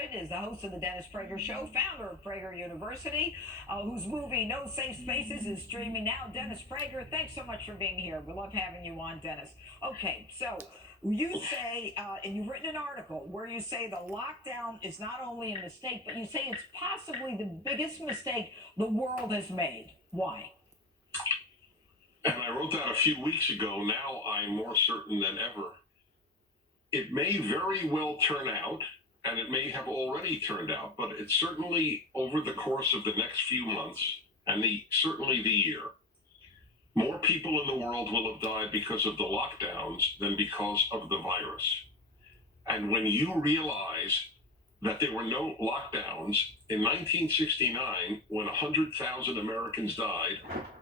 it is the host of the Dennis Prager Show, founder of Prager University, whose movie No Safe Spaces is streaming now. Dennis Prager, thanks so much for being here. We love having you on, Dennis. Okay, so you say, and you've written an article where you say the lockdown is not only a mistake, but you say it's possibly the biggest mistake the world has made. Why? And I wrote that a few weeks ago. Now I'm more certain than ever. It may very well turn out, and it may have already turned out, but it's certainly over the course of the next few months, and certainly the year, more people in the world will have died because of the lockdowns than because of the virus. And when you realize that there were no lockdowns in 1969, when 100,000 Americans died,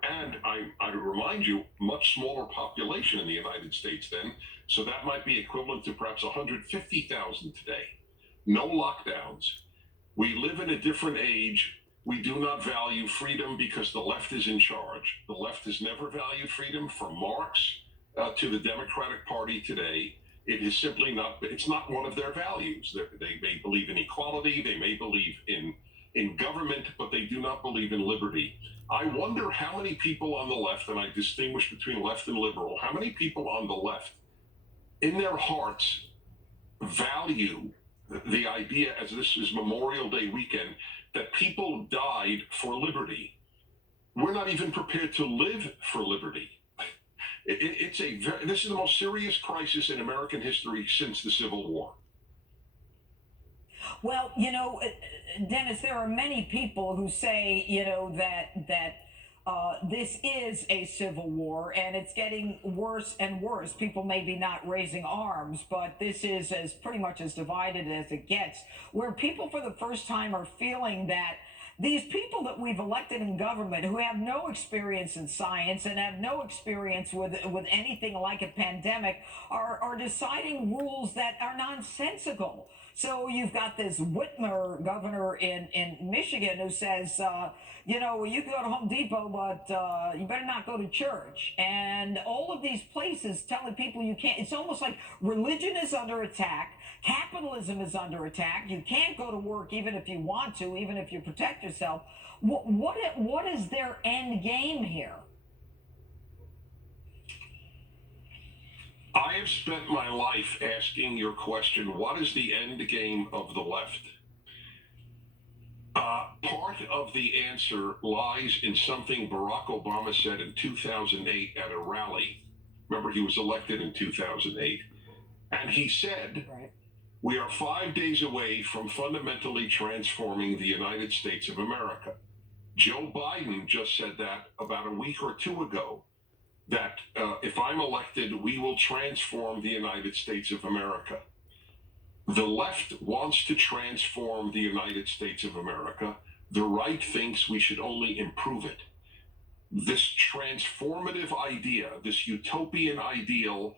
and I remind you, much smaller population in the United States then, so that might be equivalent to perhaps 150,000 today. No lockdowns. We live in a different age. We do not value freedom because the left is in charge. The left has never valued freedom, from Marx to the Democratic Party today. It is simply not, it's not one of their values. They may believe in equality, they may believe in government, but they do not believe in liberty. I wonder how many people on the left, and I distinguish between left and liberal, how many people on the left in their hearts value the idea, as this is Memorial Day weekend, that people died for liberty. We're not even prepared to live for liberty. This is the most serious crisis in American history since the Civil War. Well, Dennis, there are many people who say, that this is a civil war and it's getting worse and worse. People may be not raising arms, but this is as pretty much as divided as it gets, where people for the first time are feeling that these people that we've elected in government, who have no experience in science and have no experience with anything like a pandemic, are deciding rules that are nonsensical. So you've got this Whitmer governor in Michigan who says, you can go to Home Depot, but you better not go to church. And all of these places telling people you can't. It's almost like religion is under attack. Capitalism is under attack. You can't go to work even if you want to, even if you protect yourself. What is their end game here? I have spent my life asking your question, what is the end game of the left? Part of the answer lies in something Barack Obama said in 2008 at a rally. Remember, he was elected in 2008. And he said, right, we are 5 days away from fundamentally transforming the United States of America. Joe Biden just said that about a week or two ago, that if I'm elected, we will transform the United States of America. The left wants to transform the United States of America. The right thinks we should only improve it. This transformative idea, this utopian ideal,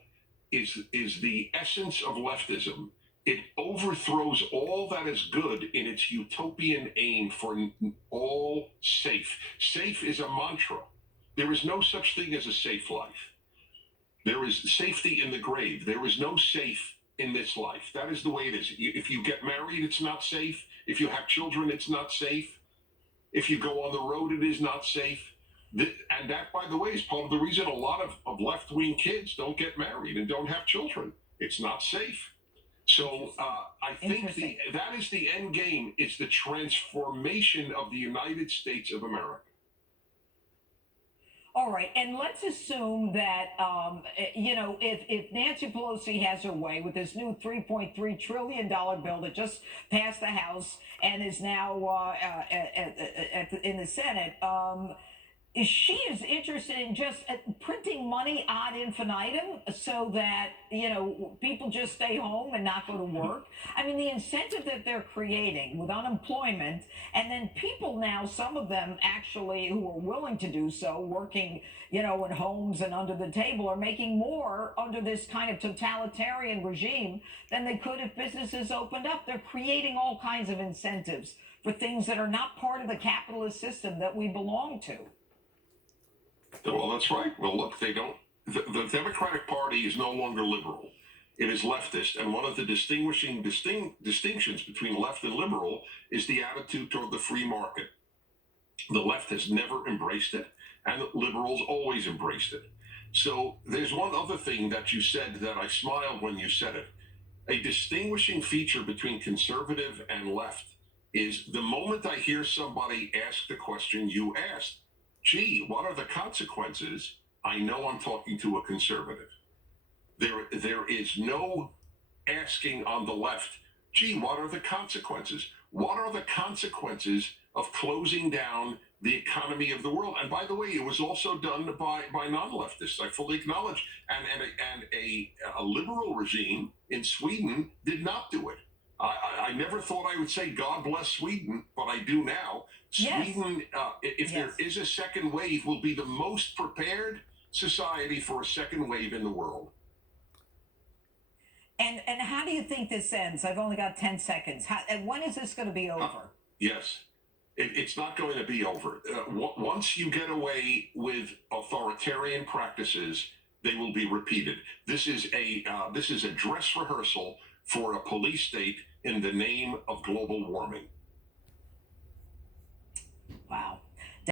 is the essence of leftism. It overthrows all that is good in its utopian aim for all safe. Safe is a mantra. There is no such thing as a safe life. There is safety in the grave. There is no safe in this life. That is the way it is. If you get married, it's not safe. If you have children, it's not safe. If you go on the road, it is not safe. And that, by the way, is part of the reason a lot of left-wing kids don't get married and don't have children. It's not safe. So I think that is the end game. It's the transformation of the United States of America. All right, and let's assume that if Nancy Pelosi has her way with this new $3.3 trillion bill that just passed the House and is now in the Senate, she is interested in just printing money ad infinitum so that, people just stay home and not go to work. I mean, the incentive that they're creating with unemployment, and then people now, some of them actually who are willing to do so, working, in homes and under the table, are making more under this kind of totalitarian regime than they could if businesses opened up. They're creating all kinds of incentives for things that are not part of the capitalist system that we belong to. Well, that's right. Well, look, they don't. The Democratic Party is no longer liberal. it is leftist. And one of the distinguishing distinctions between left and liberal is the attitude toward the free market. The left has never embraced it, and liberals always embraced it. So there's one other thing that you said that I smiled when you said it. A distinguishing feature between conservative and left is the moment I hear somebody ask the question you asked, gee, what are the consequences? I know I'm talking to a conservative. There is no asking on the left, gee, what are the consequences? What are the consequences of closing down the economy of the world? And by the way, it was also done by non-leftists. I fully acknowledge. And a liberal regime in Sweden did not do it. I never thought I would say God bless Sweden, but I do now. Yes. Sweden, if there is a second wave, will be the most prepared society for a second wave in the world. And how do you think this ends? I've only got 10 seconds. And when is this going to be over? Yes. It's not going to be over. Once you get away with authoritarian practices, they will be repeated. This is a dress rehearsal for a police state in the name of global warming. Wow.